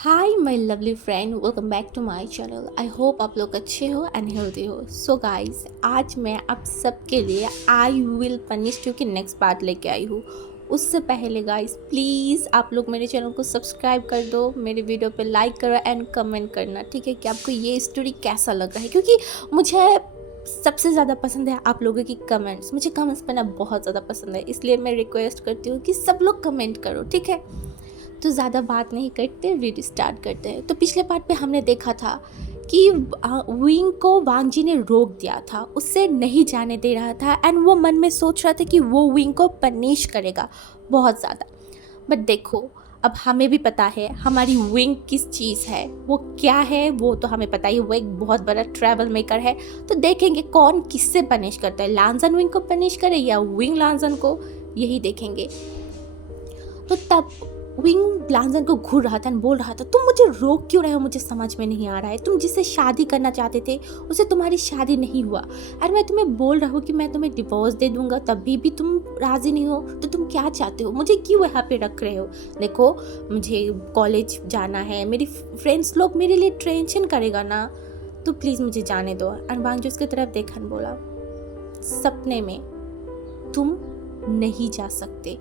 Hi my lovely friend, welcome back to my channel. I hope आप लोग अच्छे हो एंड हेल्दी हो। सो गाइस, आज मैं आप सबके लिए आई विल पनिश यू की नेक्स्ट पार्ट लेके आई हूँ। उससे पहले गाइस, प्लीज़ आप लोग मेरे चैनल को सब्सक्राइब कर दो, मेरे वीडियो पे लाइक करो एंड कमेंट करना, ठीक है, कि आपको ये स्टोरी कैसा लग रहा है, क्योंकि मुझे सबसे ज़्यादा पसंद है आप लोगों की कमेंट्स। मुझे कमेंट्स करना बहुत ज़्यादा पसंद है, इसलिए मैं रिक्वेस्ट करती हूँ कि सब लोग कमेंट करो, ठीक है। तो ज़्यादा बात नहीं करते, वीडियो स्टार्ट करते हैं। तो पिछले पार्ट पे हमने देखा था कि विंग को वांग जी ने रोक दिया था, उससे नहीं जाने दे रहा था एंड वो मन में सोच रहा था कि वो विंग को पनिश करेगा बहुत ज़्यादा। बट देखो, अब हमें भी पता है हमारी विंग किस चीज़ है, वो क्या है, वो तो हमें पता ही, वो एक बहुत बड़ा ट्रैवल मेकर है। तो देखेंगे कौन किससे पनिश करता है, लांजन विंग को पनिश करे या विंग लांजन को, यही देखेंगे। तो तब विंग लांजन को घूर रहा था, बोल रहा था, तुम मुझे रोक क्यों रहे हो, मुझे समझ में नहीं आ रहा है। तुम जिससे शादी करना चाहते थे उससे तुम्हारी शादी नहीं हुआ, और मैं तुम्हें बोल रहा हूँ कि मैं तुम्हें डिवोर्स दे दूंगा, तभी भी तुम राजी नहीं हो। तो तुम क्या चाहते हो, मुझे क्यों यहाँ पे रख रहे हो। देखो, मुझे कॉलेज जाना है, मेरी फ्रेंड्स लोग मेरे लिए टेंशन करेगा ना, तो प्लीज़ मुझे जाने दो। और वांग जी उसकी तरफ देखा, बोला, सपने में तुम नहीं जा सकते,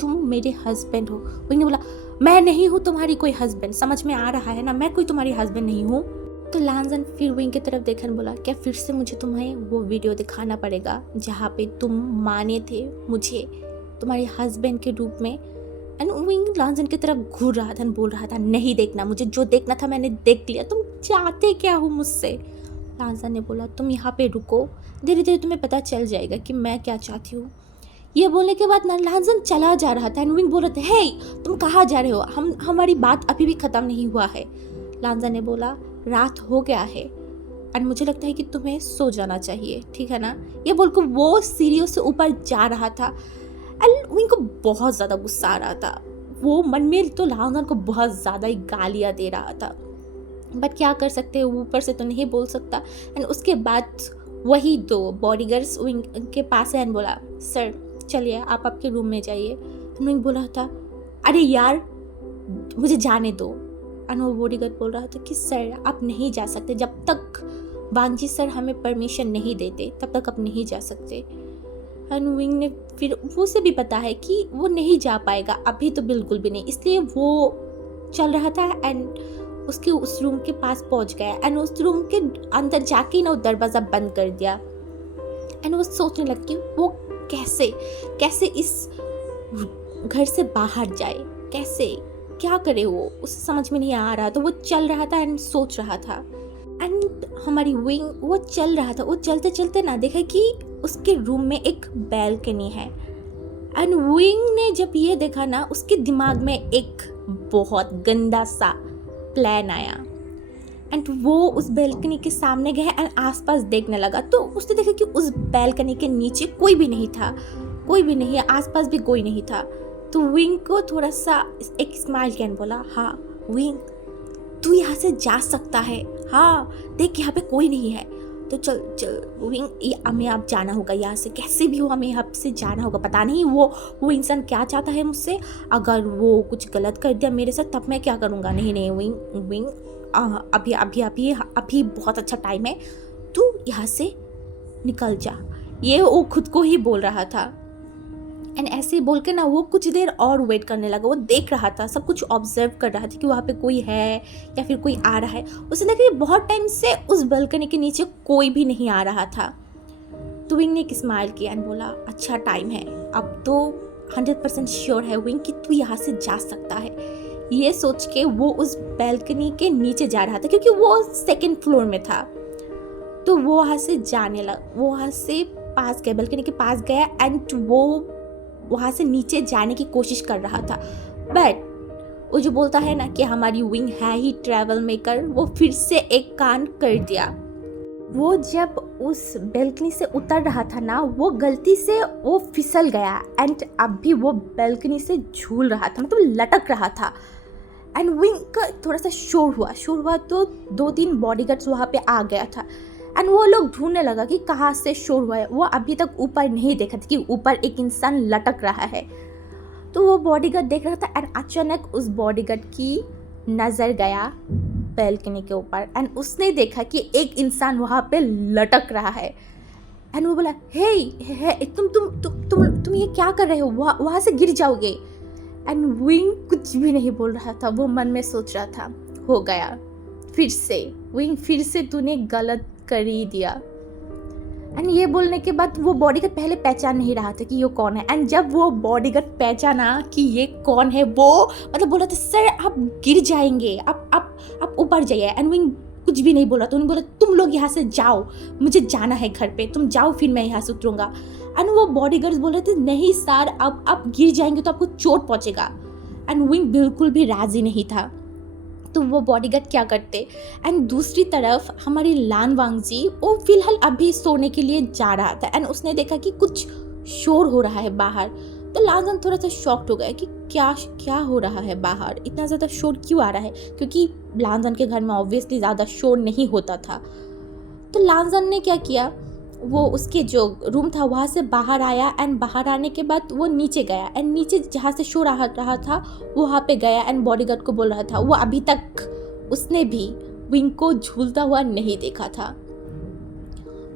तुम मेरे हस्बैंड हो। वही ने बोला, मैं नहीं हूँ तुम्हारी कोई हस्बैंड, समझ में आ रहा है ना, मैं कोई तुम्हारी हस्बैंड नहीं हूँ। तो लांजन फिर विंग की तरफ देखकर बोला, क्या फिर से मुझे तुम्हें वो वीडियो दिखाना पड़ेगा जहाँ पे तुम माने थे मुझे तुम्हारे हस्बैंड के रूप में। एंड विंग लांजन की तरफ घूर रहा था, बोल रहा था, नहीं देखना, मुझे जो देखना था मैंने देख लिया, तुम चाहते क्या हो मुझसे। लांजन ने बोला, तुम यहाँ पे रुको, धीरे धीरे तुम्हें पता चल जाएगा कि मैं क्या चाहती हूँ। ये बोलने के बाद लांजन चला जा रहा था एंड विंग बोल रहे थे, हे तुम कहाँ जा रहे हो, हमारी बात अभी भी ख़त्म नहीं हुआ है। लांजन ने बोला, रात हो गया है एंड मुझे लगता है कि तुम्हें सो जाना चाहिए, ठीक है ना। ये बोलकर वो सीढ़ियों से ऊपर जा रहा था एंड विंग को बहुत ज़्यादा गुस्सा आ रहा था। वो मन में तो लांजन को बहुत ज़्यादा ही गालियाँ दे रहा था, बट क्या कर सकते हैं, ऊपर से तो नहीं बोल सकता। एंड उसके बाद वही दो बॉडीगार्ड्स विंग के पास है एंड बोला, सर चलिए आप आपके रूम में जाइए। विंग बोल रहा था, अरे यार मुझे जाने दो। एंड वो बॉडीगार्ड बोल रहा था कि सर आप नहीं जा सकते, जब तक वांग जी सर हमें परमिशन नहीं देते तब तक आप नहीं जा सकते। एंड विंग ने फिर वो से भी पता है कि वो नहीं जा पाएगा अभी, तो बिल्कुल भी नहीं, इसलिए वो चल रहा था एंड उसके उस रूम के पास पहुंच गया एंड उस रूम के अंदर जाके ना वो दरवाज़ा बंद कर दिया। एंड वो सोचने लगी वो कैसे कैसे इस घर से बाहर जाए, कैसे क्या करे, वो उसे समझ में नहीं आ रहा। तो वो चल रहा था एंड सोच रहा था एंड हमारी विंग वो चल रहा था, वो चलते चलते ना देखा कि उसके रूम में एक बैल्कनी है। एंड विंग ने जब ये देखा ना, उसके दिमाग में एक बहुत गंदा सा प्लान आया एंड वो उस बैल्कनी के सामने गया एंड आसपास देखने लगा। तो उसने देखा कि उस बैल्कनी के नीचे कोई भी नहीं था, कोई भी नहीं, आसपास भी कोई नहीं था। तो विंग को थोड़ा सा एक स्माइल किया, बोला, हाँ विंग तू यहाँ से जा सकता है, हाँ देख यहाँ पे कोई नहीं है, तो चल चल विंग, हमें अब जाना होगा यहाँ से, कैसे भी हो हमें यहाँ से जाना होगा। पता नहीं वो इंसान क्या चाहता है मुझसे, अगर वो कुछ गलत कर दिया मेरे साथ तब मैं क्या करूँगा। नहीं नहीं विंग अभी अभी अभी अभी बहुत अच्छा टाइम है, तू यहाँ से निकल जा। ये वो खुद को ही बोल रहा था एंड ऐसे ही बोल के ना वो कुछ देर और वेट करने लगा। वो देख रहा था, सब कुछ ऑब्जर्व कर रहा था कि वहाँ पे कोई है या फिर कोई आ रहा है। उसने देखा कि बहुत टाइम से उस बालकनी के नीचे कोई भी नहीं आ रहा था। तो विंग ने एक स्माइल किया एंड बोला, अच्छा टाइम है, अब तो 100% श्योर है विंग कि तू यहाँ से जा सकता है। ये सोच के वो उस बैल्कनी के नीचे जा रहा था, क्योंकि वो सेकंड फ्लोर में था। तो वो वहाँ से जाने लगा, वो वहाँ से पास गया, बैल्कनी के पास गया एंड वो वहाँ से नीचे जाने की कोशिश कर रहा था। बट वो जो बोलता है ना कि हमारी विंग है ही ट्रैवल मेकर, वो फिर से एक कांड कर दिया। वो जब उस बैल्कनी से उतर रहा था ना, वो गलती से वो फिसल गया एंड अब भी वो बैल्कनी से झूल रहा था, मतलब लटक रहा था। एंड विंग का थोड़ा सा शोर हुआ तो 2-3 बॉडीगार्ड्स वहाँ पे आ गया था एंड वो लोग ढूंढने लगा कि कहाँ से शोर हुआ है। वो अभी तक ऊपर नहीं देखा था कि ऊपर एक इंसान लटक रहा है। तो वो बॉडीगार्ड देख रहा था एंड अचानक उस बॉडीगार्ड की नज़र गया बैल्कनी के ऊपर एंड उसने देखा कि एक इंसान वहाँ पे लटक रहा है एंड वो बोला, हे हे तुम ये क्या कर रहे हो, वहाँ से गिर जाओगे। एंड विंग कुछ भी नहीं बोल रहा था, वो मन में सोच रहा था, हो गया फिर से विंग, फिर से तूने गलत कर ही दिया। एंड ये बोलने के बाद वो बॉडीगार्ड पहले पहचान नहीं रहा था कि ये कौन है। एंड जब वो बॉडीगार्ड पहचाना कि ये कौन है, वो मतलब बोला था, सर आप गिर जाएंगे, आप ऊपर जाइए। एंड विंग कुछ भी नहीं बोला, तो उन्होंने बोला, तुम लोग यहाँ से जाओ, मुझे जाना है घर पे, तुम जाओ फिर मैं यहाँ से उतरूँगा। एंड वो बॉडीगार्ड्स बोल रहे थे, नहीं सर अब आप गिर जाएंगे तो आपको चोट पहुँचेगा। एंड विंग बिल्कुल भी राज़ी नहीं था। तो वो बॉडीगार्ड क्या करते। एंड दूसरी तरफ हमारी लान वांगजी वो फिलहाल अभी सोने के लिए जा रहा था एंड उसने देखा कि कुछ शोर हो रहा है बाहर। तो लानजान थोड़ा सा शॉक्ड हो गया कि क्या हो रहा है बाहर, इतना ज़्यादा शोर क्यों आ रहा है, क्योंकि लानजान के घर में ऑब्वियसली ज़्यादा शोर नहीं होता था। तो लानजान ने क्या किया, वो उसके जो रूम था वहाँ से बाहर आया एंड बाहर आने के बाद वो नीचे गया एंड नीचे जहाँ से शोर आ रहा था वहाँ पे गया एंड बॉडीगार्ड को बोल रहा था, वो अभी तक उसने भी विंग को झूलता हुआ नहीं देखा था।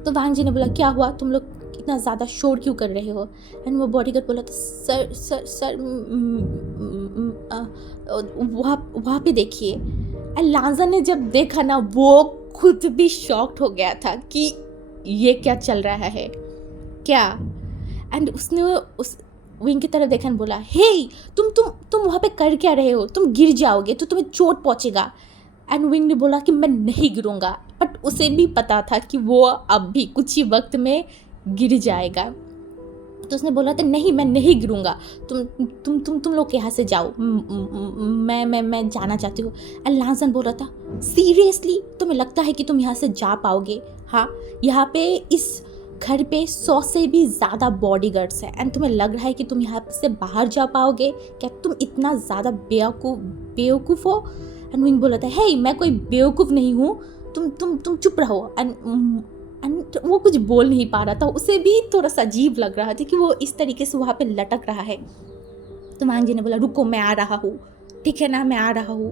तो वांग जी ने बोला, क्या हुआ, तुम लोग इतना ज़्यादा शोर क्यों कर रहे हो। एंड वो बॉडीगार्ड बोला था, सर सर सर वहाँ पे देखिए। एंड लांजा ने जब देखा ना, वो खुद भी शॉक्ड हो गया था कि ये क्या चल रहा है क्या। एंड उसने उस विंग की तरफ देखा और बोला, हे तुम वहाँ पे कर क्या रहे हो, तुम गिर जाओगे तो तुम्हें चोट पहुँचेगा। एंड विंग ने बोला कि मैं नहीं गिरूंगा, बट उसे भी पता था कि वो अब भी कुछ ही वक्त में गिर जाएगा। तो उसने बोला था, नहीं मैं नहीं गिरूंगा, तुम लोग यहाँ से जाओ, मैं जाना चाहती हूँ। एंड लांसन बोल रहा था, सीरियसली तुम्हें लगता है कि तुम यहाँ से जा पाओगे। हाँ, यहाँ पे इस घर पे 100 से भी ज़्यादा बॉडीगार्ड्स हैं एंड तुम्हें लग रहा है कि तुम यहाँ से बाहर जा पाओगे क्या, तुम इतना ज़्यादा बेवकूफ़ हो। एंड विंग बोला था, हे मैं कोई बेवकूफ़ नहीं हूँ, तुम चुप रहो। एंड वो कुछ बोल नहीं पा रहा था, उसे भी थोड़ा सा अजीब लग रहा था कि वो इस तरीके से वहाँ पे लटक रहा है। तो वांग जी ने बोला, रुको मैं आ रहा हूँ, ठीक है ना, मैं आ रहा हूँ।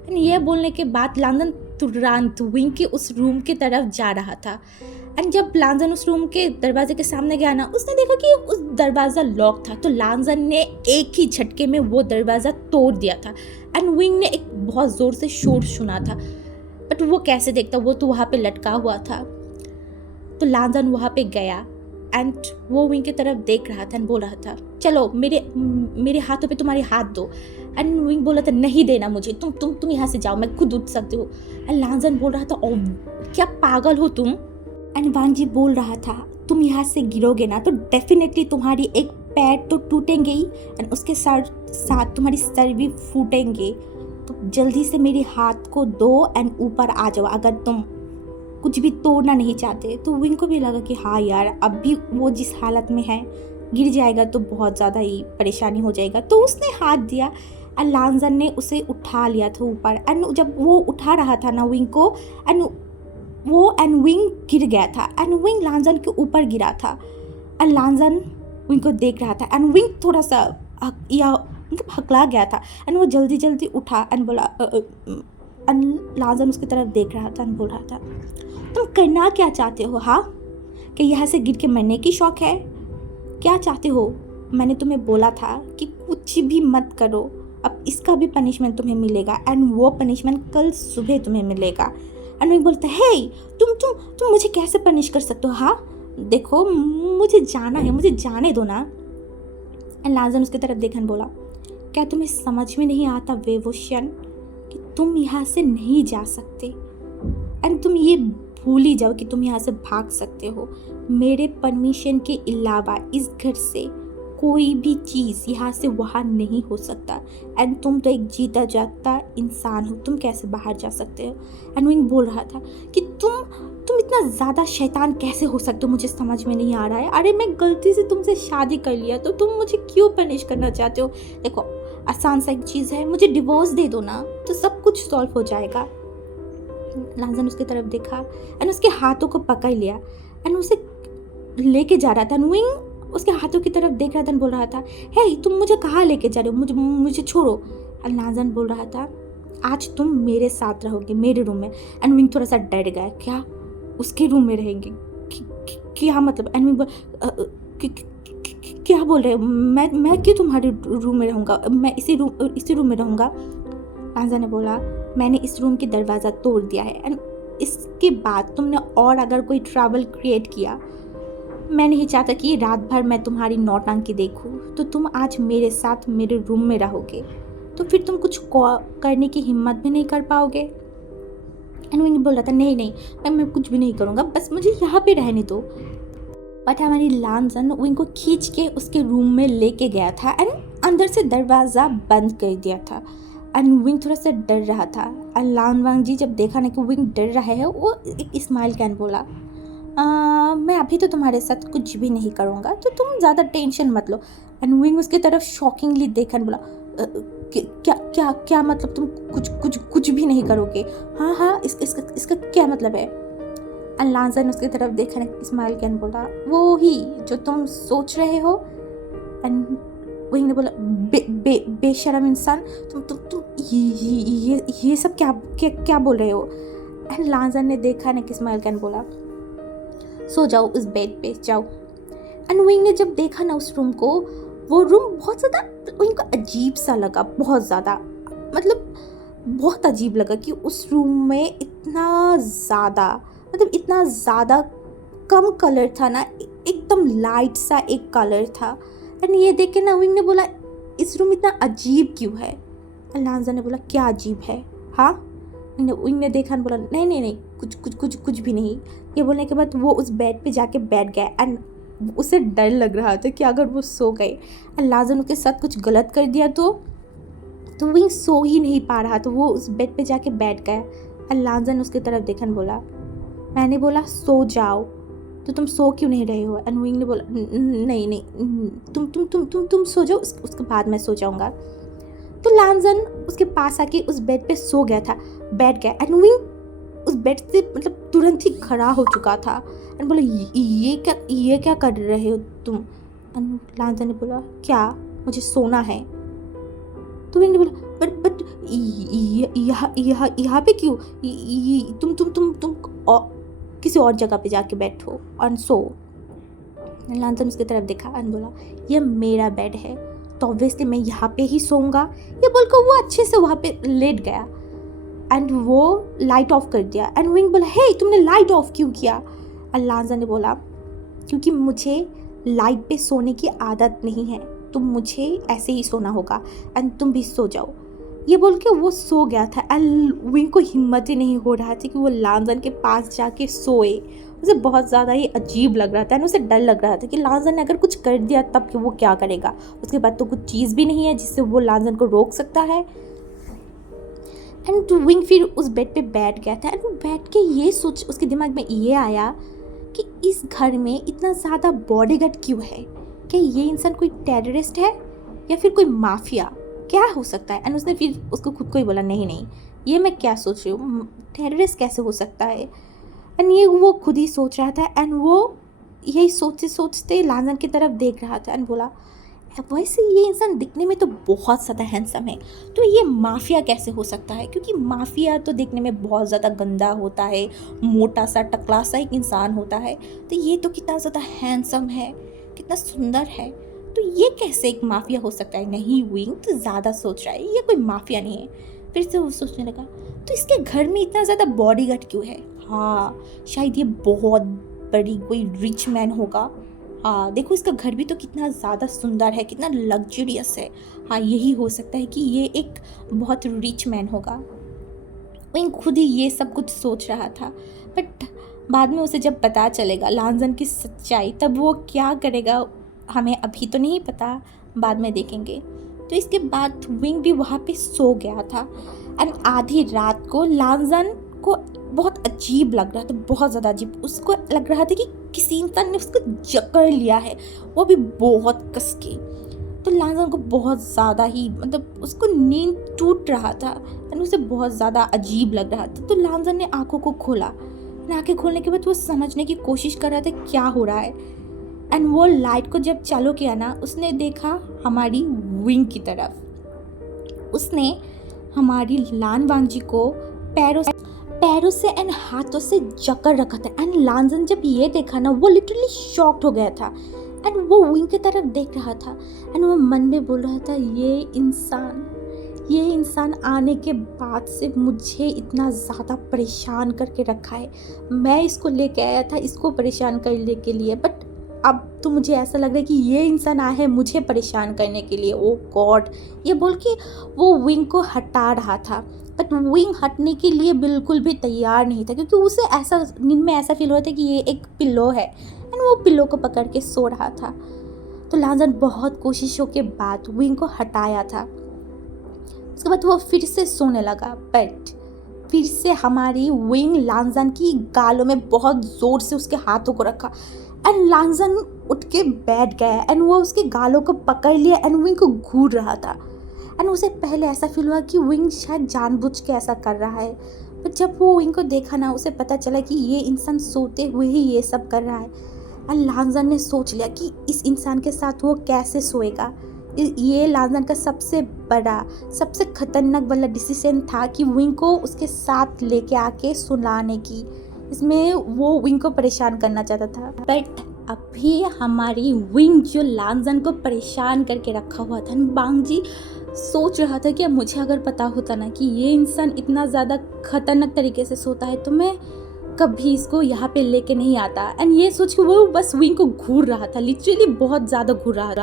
एंड ये बोलने के बाद लांजन तुरंत विंग के उस रूम की तरफ जा रहा था। एंड जब लांजन उस रूम के दरवाजे के सामने गया ना, उसने देखा कि उस दरवाज़ा लॉक था। तो लांजन ने एक ही झटके में वो दरवाज़ा तोड़ दिया था एंड विंग ने एक बहुत ज़ोर से शोर सुना था, बट वो कैसे देखता, वो तो वहाँ पे लटका हुआ था। तो लांजन वहाँ पे गया एंड वो विंग की तरफ देख रहा था एंड बोल रहा था, चलो मेरे हाथों पे तुम्हारे हाथ दो। एंड विंग बोला था, नहीं देना मुझे, तुम यहाँ से जाओ, मैं खुद उठ सकती हूँ। एंड लांजन बोल रहा था, ओ क्या पागल हो तुम। एंड वांग जी बोल रहा था, तुम यहाँ से गिरोगे ना तो डेफिनेटली तुम्हारी एक पैर तो टूटेंगे ही एंड उसके साथ तुम्हारी सर भी फूटेंगे। तो जल्दी से मेरे हाथ को दो एंड ऊपर आ जाओ, अगर तुम कुछ भी तोड़ना नहीं चाहते। तो विंग को भी लगा कि हाँ यार, अब भी वो जिस हालत में है, गिर जाएगा तो बहुत ज़्यादा ही परेशानी हो जाएगा। तो उसने हाथ दिया एंड लांजन ने उसे उठा लिया था ऊपर। एंड जब वो उठा रहा था ना विंग को, एंड विंग गिर गया था एंड विंग लांजन के ऊपर गिरा था एंड लांजन विंग को देख रहा था एंड विंग थोड़ा सा हकला गया था एंड वो जल्दी उठा एंड बोला, एंड लांजन उसकी तरफ देख रहा था एंड बोल रहा था, तुम करना क्या चाहते हो, हाँ, कि यहाँ से गिर के मरने की शौक है, क्या चाहते हो। मैंने तुम्हें बोला था कि कुछ भी मत करो, अब इसका भी पनिशमेंट तुम्हें मिलेगा एंड वो पनिशमेंट कल सुबह तुम्हें मिलेगा। एंड मैं बोलता, हे तुम मुझे कैसे पनिश कर सकते हो, हाँ देखो मुझे जाना है, मुझे जाने दो ना। एंड लांजन उसकी तरफ देखा बोला, क्या तुम्हें समझ में नहीं आता वेवोशियन कि तुम यहाँ से नहीं जा सकते एंड तुम ये भूल ही जाओ कि तुम यहाँ से भाग सकते हो। मेरे परमिशन के अलावा इस घर से कोई भी चीज़ यहाँ से वहाँ नहीं हो सकता एंड तुम तो एक जीता जागता इंसान हो, तुम कैसे बाहर जा सकते हो। एंड विंग बोल रहा था कि तुम इतना ज़्यादा शैतान कैसे हो सकते हो, मुझे समझ में नहीं आ रहा है। अरे मैं गलती से तुमसे शादी कर लिया तो तुम मुझे क्यों पनिश करना चाहते हो। देखो आसान सा एक चीज़ है, मुझे डिवोर्स दे दो ना तो सब कुछ सॉल्व हो जाएगा। लांजन उसकी तरफ देखा एंड उसके हाथों को पकड़ लिया एंड उसे लेके जा रहा था। विंग उसके हाथों की तरफ देख रहा था, बोल रहा था, हे तुम मुझे कहाँ लेके जा रहे हो, मुझे छोड़ो। एंड लांजन बोल रहा था, आज तुम मेरे साथ रहोगे मेरे रूम में। एंड विंग थोड़ा सा डर गया, क्या उसके रूम में रहेंगे, क्या मतलब। एंड विंग क्या बोल रहे हो, मैं क्यों तुम्हारे रूम में रहूँगा, मैं इसी रूम में रहूँगा। लांजा ने बोला, मैंने इस रूम की दरवाज़ा तोड़ दिया है एंड इसके बाद तुमने और अगर कोई ट्रबल क्रिएट किया, मैं नहीं चाहता कि रात भर मैं तुम्हारी नौटंकी देखूं, तो तुम आज मेरे साथ मेरे रूम में रहोगे तो फिर तुम कुछ करने की हिम्मत भी नहीं कर पाओगे। एंड विंग बोल रहा था, नहीं मैं कुछ भी नहीं करूँगा, बस मुझे यहाँ पे रहने दो। बट हमारी लांजन विंग को खींच के उसके रूम में लेके गया था एंड अंदर से दरवाज़ा बंद कर दिया था। एंड विंग थोड़ा सा डर रहा था। एंड लान वांग जी जब देखा ना कि विंग डर रहा है, वो एक स्माइल कैन बोला, मैं अभी तो तुम्हारे साथ कुछ भी नहीं करूँगा, तो तुम ज़्यादा टेंशन मत लो। एंड विंग उसकी तरफ शॉकिंगली देखा बोला, क्या क्या क्या मतलब तुम कुछ भी नहीं करोगे? हाँ इसका क्या मतलब है? एंड लांजा ने उसकी तरफ देखा, स्माइल कैन बोला, वो ही जो तुम सोच रहे हो। एंड विंग ने बोला, बेशरम इंसान, तुम ये सब क्या बोल रहे हो? एंड लांजा ने देखा ना, स्माइल कैन बोला, सो जाओ उस बेड पे जाओ। एंड विंग ने जब देखा ना उस रूम को, वो रूम बहुत ज़्यादा विंग को अजीब सा लगा, बहुत ज़्यादा, मतलब बहुत अजीब लगा कि उस रूम में इतना ज़्यादा कम कलर था ना, एकदम लाइट सा एक कलर था। एंड ये देख के ना विंग ने बोला, इस रूम इतना अजीब क्यों है? लांजा ने बोला, क्या अजीब है? हाँ, विंग ने देखा और बोला, नहीं कुछ भी नहीं। ये बोलने के बाद वो उस बेड पे जाके बैठ गया एंड उसे डर लग रहा था कि अगर वो सो गए एंड लांजा उसके साथ कुछ गलत कर दिया तो विंग सो ही नहीं पा रहा, तो वो उस बेड पे जाके बैठ गया। एंड लांजा ने उसकी तरफ देखा और बोला, मैंने बोला सो जाओ, तो तुम सो क्यों नहीं रहे हो? एंड विंग ने बोला, नहीं तुम सो जाओ, उसके बाद मैं सो जाऊंगा। तो लांजन उसके पास आके उस बेड पे सो गया था, बैठ गया। एंड विंग उस बेड से मतलब तुरंत ही खड़ा हो चुका था एंड बोला, ये क्या कर रहे हो तुम? एंड लांजन ने बोला, क्या मुझे सोना है? तो विंग ने बोला, बट यहाँ पे क्यों? तुम किसी और जगह पे जाके बैठो और सो। लांजन उसकी तरफ देखा और बोला, ये मेरा बेड है तो ऑब्वियसली मैं यहाँ पे ही सोऊंगा। ये बोलकर वो अच्छे से वहाँ पे लेट गया एंड वो लाइट ऑफ कर दिया। एंड विंग बोला, हे तुमने लाइट ऑफ क्यों किया? और लांजन ने बोला, क्योंकि मुझे लाइट पे सोने की आदत नहीं है, तो मुझे ऐसे ही सोना होगा एंड तुम भी सो जाओ। ये बोल के वो सो गया था एंड विंग को हिम्मत ही नहीं हो रहा था कि वो लांजन के पास जाके सोए। उसे बहुत ज़्यादा ही अजीब लग रहा था एंड उसे डर लग रहा था कि लांजन ने अगर कुछ कर दिया तब कि वो क्या करेगा। उसके बाद तो कुछ चीज़ भी नहीं है जिससे वो लांजन को रोक सकता है। एंड विंग फिर उस बेड पे बैठ गया था एंड बैठ के ये सोच उसके दिमाग में ये आया कि इस घर में इतना ज़्यादा बॉडीगार्ड क्यों है? क्या ये इंसान कोई टेररिस्ट है या फिर कोई माफिया? क्या हो सकता है? एंड उसने फिर उसको खुद को ही बोला, नहीं ये मैं क्या सोच रही हूँ, टेररिस्ट कैसे हो सकता है? एंड ये वो खुद ही सोच रहा था एंड वो यही सोचते लांजन की तरफ देख रहा था एंड बोला, वैसे ये इंसान दिखने में तो बहुत ज़्यादा हैंडसम है, तो ये माफिया कैसे हो सकता है? क्योंकि माफिया तो दिखने में बहुत ज़्यादा गंदा होता है, मोटा सा टकला सा एक इंसान होता है, तो ये तो कितना ज़्यादा हैंडसम है, कितना सुंदर है, तो ये कैसे एक माफिया हो सकता है? नहीं, विंग तो ज़्यादा सोच रहा है, ये कोई माफिया नहीं है। फिर से वो सोचने लगा, तो इसके घर में इतना ज़्यादा बॉडीगार्ड क्यों है? हाँ, शायद ये बहुत बड़ी कोई रिच मैन होगा। हाँ, देखो इसका घर भी तो कितना ज़्यादा सुंदर है, कितना लग्जरियस है। हाँ, यही हो सकता है कि ये एक बहुत रिच मैन होगा। विंग खुद ही ये सब कुछ सोच रहा था, बट बाद में उसे जब पता चलेगा लांजन की सच्चाई, तब वो क्या करेगा हमें अभी तो नहीं पता, बाद में देखेंगे। तो इसके बाद विंग भी वहाँ पे सो गया था एंड आधी रात को लांजन को बहुत अजीब लग रहा था, बहुत ज़्यादा अजीब। उसको लग रहा था कि किसी इंसान ने उसको जकड़ लिया है, वो भी बहुत कस के। तो लांजन को बहुत ज़्यादा ही मतलब उसको नींद टूट रहा था एंड उसे बहुत ज़्यादा अजीब लग रहा था। तो लांजन ने आंखों को खोला। आंखें खोलने के बाद वो समझने की कोशिश कर रहा था क्या हो रहा है। एंड वो लाइट को जब चालू किया ना, उसने देखा हमारी विंग की तरफ। उसने हमारी लान वांगजी को पैरों से एंड हाथों से जकड़ रखा था। एंड लानजन जब ये देखा ना, वो लिटरली शॉक्ड हो गया था एंड वो विंग की तरफ देख रहा था एंड वो मन में बोल रहा था, ये इंसान आने के बाद से मुझे इतना ज़्यादा परेशान करके रखा है। मैं इसको लेके आया था इसको परेशान करने के लिए, बट अब तो मुझे ऐसा लग रहा है कि ये इंसान आया है मुझे परेशान करने के लिए। ओ गॉड, ये बोल के वो विंग को हटा रहा था, बट विंग हटने के लिए बिल्कुल भी तैयार नहीं था, क्योंकि उसे ऐसा नींद में ऐसा फील हो रहा था कि ये एक पिल्लो है एंड वो पिल्लो को पकड़ के सो रहा था। तो लांजन बहुत कोशिशों के बाद विंग को हटाया था। उसके बाद वो फिर से सोने लगा, बट फिर से हमारी विंग लांजन की गालों में बहुत ज़ोर से उसके हाथों को रखा एंड लांजन उठ के बैठ गया एंड वो उसके गालों को पकड़ लिया एंड विंग को घूर रहा था। एंड उसे पहले ऐसा फील हुआ कि विंग शायद जानबूझ के ऐसा कर रहा है, बट जब वो विंग को देखा ना, उसे पता चला कि ये इंसान सोते हुए ही ये सब कर रहा है। एंड लांजन ने सोच लिया कि इस इंसान के साथ वो कैसे सोएगा। ये लांजन का सबसे बड़ा, सबसे खतरनाक वाला डिसीजन था कि विंग को उसके साथ लेके आके सुलाने की। इसमें वो विंग को परेशान करना चाहता था, बट अभी हमारी विंग जो लांजन को परेशान करके रखा हुआ था, बांगजी सोच रहा था कि मुझे अगर पता होता ना कि ये इंसान इतना ज़्यादा खतरनाक तरीके से सोता है तो मैं कभी इसको यहाँ पे लेके नहीं आता। एंड ये सोच के वो बस विंग को घूर रहा था, लिटरली बहुत ज़्यादा घूर रहा था।